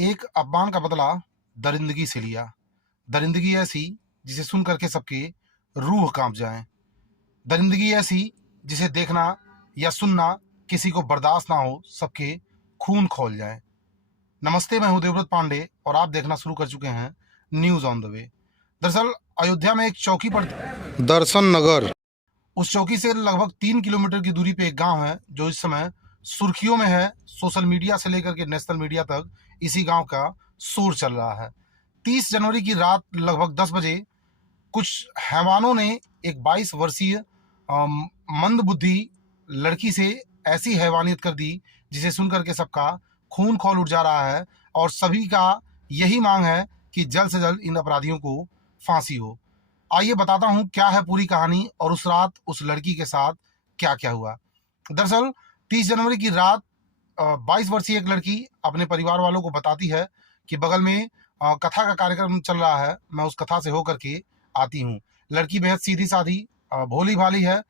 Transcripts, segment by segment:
एक अपमान का बदला दरिंदगी से लिया। दरिंदगी ऐसी जिसे सुन करके सबके रूह कांप जाए। दरिंदगी ऐसी जिसे देखना या सुनना किसी को बर्दाश्त ना हो, सबके खून खौल जाए। नमस्ते, मैं हूं देवव्रत पांडे और आप देखना शुरू कर चुके हैं न्यूज ऑन द वे। दरअसल अयोध्या में एक चौकी पर दर्शन नगर, उस चौकी से लगभग 3 किलोमीटर की दूरी पे एक गांव है जो इस समय सुर्खियों में है। सोशल मीडिया से लेकर के नेशनल मीडिया तक इसी गांव का शोर चल रहा है। 30 जनवरी की रात लगभग 10 बजे कुछ हैवानों ने एक 22 वर्षीय मंद बुद्धि लड़की से ऐसी हैवानियत कर दी जिसे सुन करके सबका खून खौल उठ जा रहा है और सभी का यही मांग है कि जल्द से जल्द इन अपराधियों को फांसी हो। आइए बताता हूँ क्या है पूरी कहानी और उस रात उस लड़की के साथ क्या क्या हुआ। दरअसल 30 जनवरी की रात 22 वर्षीय एक लड़की अपने परिवार वालों को बताती है कि बगल में कथा का कार्यक्रम चल रहा है, मैं उस कथा से होकर के आती हूँ। लड़की बेहद सीधी सादी भोली भाली है,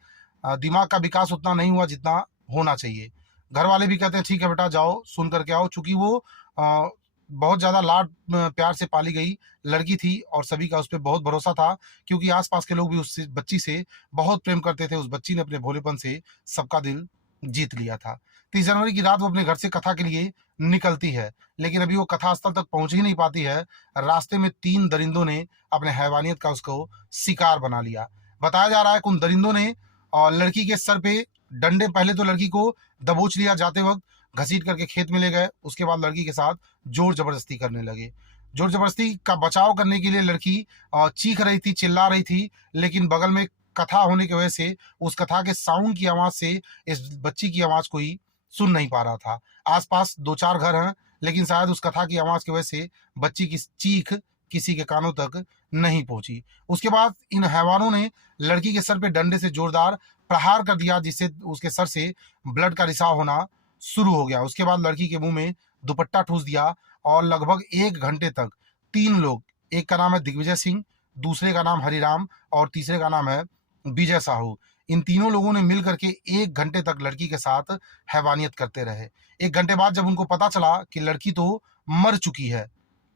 दिमाग का विकास उतना नहीं हुआ जितना होना चाहिए। घर वाले भी कहते हैं ठीक है बेटा जाओ सुन करके आओ, चूंकि वो बहुत ज़्यादा लाड प्यार से पाली गई लड़की थी और सभी का उस पर बहुत भरोसा था, क्योंकि आसपास के लोग भी उस बच्ची से बहुत प्रेम करते थे। उस बच्ची ने अपने भोलेपन से सबका दिल जीत लिया था। 30 जनवरी की रात वो अपने घर से कथा के लिए निकलती है, लेकिन अभी वो कथा स्थल तक पहुंच ही नहीं पाती है। रास्ते में 3 दरिंदों ने अपने हैवानियत का उसको शिकार बना लिया। बताया जा रहा है कि उन दरिंदों ने लड़की के सर पे डंडे, पहले तो लड़की को दबोच लिया, जाते वक्त घसीट करके खेत में ले गए। उसके बाद लड़की के साथ जोर जबरदस्ती करने लगे। जोर जबरदस्ती का बचाव करने के लिए लड़की चीख रही थी, चिल्ला रही थी, लेकिन बगल में कथा होने की वजह से उस कथा के साउंड की आवाज से इस बच्ची की आवाज कोई सुन नहीं पा रहा था। आसपास 2-4 घर हैं, लेकिन शायद उस कथा की आवाज की वजह से बच्ची की चीख किसी के कानों तक नहीं पहुंची। उसके बाद इन हैवानों ने लड़की के सर पे डंडे से जोरदार प्रहार कर दिया, जिससे उसके सर से ब्लड का रिसाव होना शुरू हो गया। उसके बाद लड़की के मुंह में दुपट्टा ठूस दिया और लगभग 1 घंटे तक 3 लोग, एक का नाम है दिग्विजय सिंह, दूसरे का नाम हरिराम और तीसरे का नाम है विजय साहू, इन तीनों लोगों ने मिल करके 1 घंटे तक लड़की के साथ हैवानियत करते रहे। 1 घंटे बाद जब उनको पता चला कि लड़की तो मर चुकी है,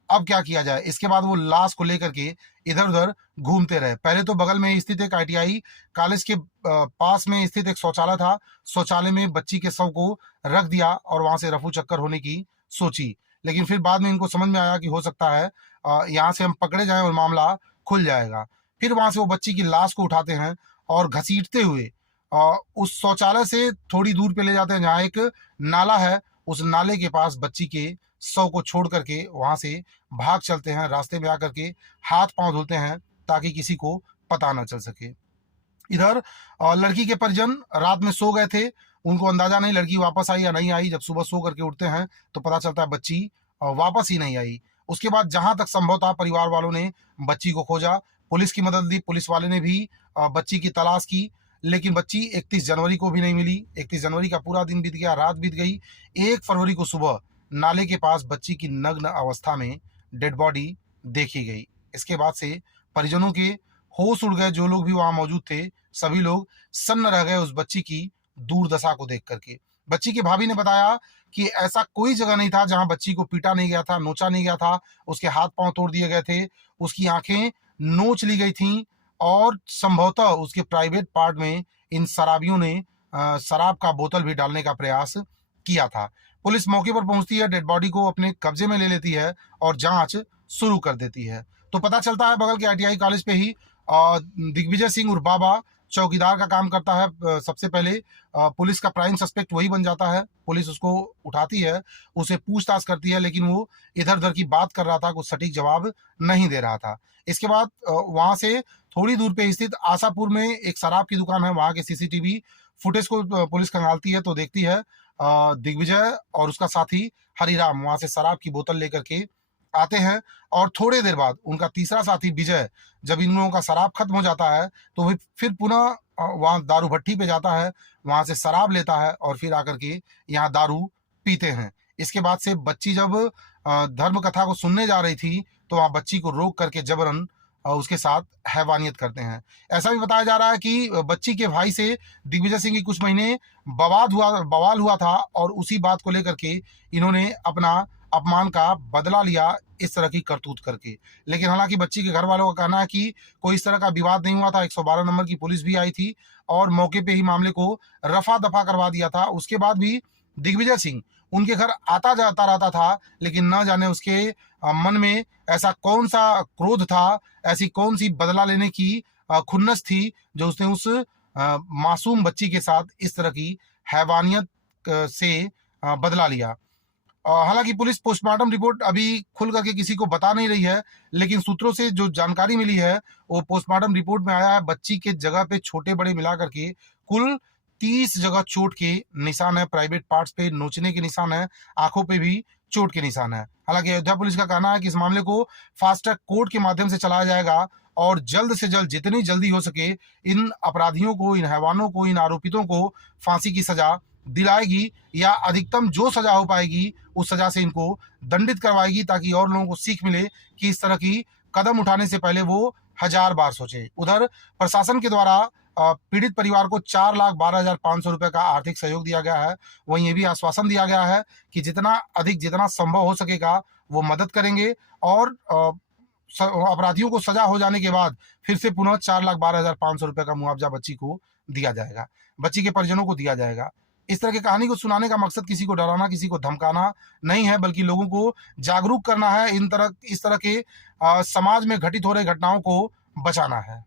अब क्या किया जाए, इसके बाद वो लाश को लेकर के इधर उधर घूमते रहे। पहले तो बगल में स्थित एक ITI कॉलेज के पास में स्थित एक शौचालय था, शौचालय में बच्ची के शव को रख दिया और वहां से रफू चक्कर होने की सोची। लेकिन फिर बाद में इनको समझ में आया कि हो सकता है यहाँ से हम पकड़े जाएं और मामला खुल जाएगा। फिर वहां से वो बच्ची की लाश को उठाते हैं और घसीटते हुए उस शौचालय से थोड़ी दूर पे ले जाते हैं जहाँ एक नाला है। उस नाले के पास बच्ची के शव को छोड़ करके वहां से भाग चलते हैं। रास्ते में आकर के हाथ पांव धुलते हैं ताकि किसी को पता न चल सके। इधर लड़की के परिजन रात में सो गए थे, उनको अंदाजा नहीं लड़की वापस आई या नहीं आई। जब सुबह सो करके उठते हैं तो पता चलता है बच्ची वापस ही नहीं आई। उसके बाद जहां तक संभव था परिवार वालों ने बच्ची को खोजा, पुलिस की मदद ली, पुलिस वाले ने भी बच्ची की तलाश की, लेकिन बच्ची 31 जनवरी को भी नहीं मिली। 31 जनवरी का पूरा दिन बीत गया, रात बीत गई। 1 फरवरी को सुबह नाले के पास बच्ची की नग्न अवस्था में डेड बॉडी देखी गई। इसके बाद से परिजनों के होश उड़ गए। जो लोग भी वहां मौजूद थे सभी लोग सन्न रह गए उस बच्ची की दुर्दशा को देख करके। बच्ची की भाभी ने बताया कि ऐसा कोई जगह नहीं था जहां बच्ची को पीटा नहीं गया था, नोचा नहीं गया था। उसके हाथ पांव तोड़ दिए गए थे, उसकी आंखें नोच ली गई थी और संभवतः उसके प्राइवेट पार्ट में इन शराबियों ने शराब का बोतल भी डालने का प्रयास किया था। पुलिस मौके पर पहुंचती है, डेड बॉडी को अपने कब्जे में ले लेती है और जांच शुरू कर देती है। तो पता चलता है बगल के ITI कॉलेज पे ही दिग्विजय सिंह उर्फ बाबा चौकीदार का काम करता है। सबसे पहले पुलिस का प्राइम सस्पेक्ट वही बन जाता है। पुलिस उसको उठाती है, उसे पूछताछ करती है, लेकिन वो इधर उधर की बात कर रहा था, कुछ सटीक जवाब नहीं दे रहा था। इसके बाद वहां से थोड़ी दूर पे स्थित आशापुर में एक शराब की दुकान है, वहां के CCTV फुटेज को पुलिस खंगालती है तो देखती है दिग्विजय और उसका साथी हरिराम वहां से शराब की बोतल लेकर के आते हैं। और थोड़ी देर बाद उनका तीसरा साथी विजय, जब इन लोगों का शराब खत्म हो जाता है तो वो फिर पुनः वहां दारू भट्टी पे जाता है, वहां से शराब लेता है और फिर आकर के यहाँ दारू पीते हैं। इसके बाद से बच्ची जब धर्म कथा को सुनने जा रही थी तो वहां बच्ची को रोक करके जबरन उसके साथ हैवानियत करते हैं। ऐसा भी बताया जा रहा है कि बच्ची के भाई से दिग्विजय सिंह की कुछ महीने बवाल हुआ था और उसी बात को लेकर के इन्होंने अपना अपमान का बदला लिया इस तरह की करतूत करके। लेकिन हालांकि बच्ची के घर वालों का कहना है कि कोई इस तरह का विवाद नहीं हुआ था। 112 नंबर की पुलिस भी आई थी और मौके पे ही मामले को रफा दफा करवा दिया था। उसके बाद भी दिग्विजय सिंह उनके घर आता जाता रहता था, लेकिन न जाने उसके मन में ऐसा कौन सा क्रोध था, ऐसी कौन सी बदला लेने की खुन्नस थी, जो उसने उस मासूम बच्ची के साथ इस तरह की हैवानियत से बदला लिया। हालांकि पुलिस पोस्टमार्टम रिपोर्ट अभी खुल करके किसी को बता नहीं रही है, लेकिन सूत्रों से जो जानकारी मिली है वो पोस्टमार्टम रिपोर्ट में आया है बच्ची के जगह पे छोटे बड़े मिला करके कुल 30 जगह चोट के निशान है। प्राइवेट पार्ट्स पे नोचने के निशान है, आंखों पे भी चोट के निशान है। हालांकि अयोध्या पुलिस का कहना है कि इस मामले को फास्ट ट्रैक कोर्ट के माध्यम से चलाया जाएगा और जल्द से जल्द जितनी जल्दी हो सके इन अपराधियों को, इन हैवानों को, इन आरोपितों को फांसी की सजा दिलाएगी या अधिकतम जो सजा हो पाएगी उस सजा से इनको दंडित करवाएगी, ताकि और लोगों को सीख मिले कि इस तरह की कदम उठाने से पहले वो 1000 बार सोचे। उधर प्रशासन के द्वारा पीड़ित परिवार को 4,12,500 रुपए का आर्थिक सहयोग दिया गया है। वहीं ये भी आश्वासन दिया गया है कि जितना संभव हो सकेगा वो मदद करेंगे और अपराधियों को सजा हो जाने के बाद फिर से पुनः 4,12,500 रुपए का मुआवजा बच्ची को दिया जाएगा, बच्ची के परिजनों को दिया जाएगा। इस तरह की कहानी को सुनाने का मकसद किसी को डराना, किसी को धमकाना नहीं है, बल्कि लोगों को जागरूक करना है, इस तरह के समाज में घटित हो रही घटनाओं को बचाना है।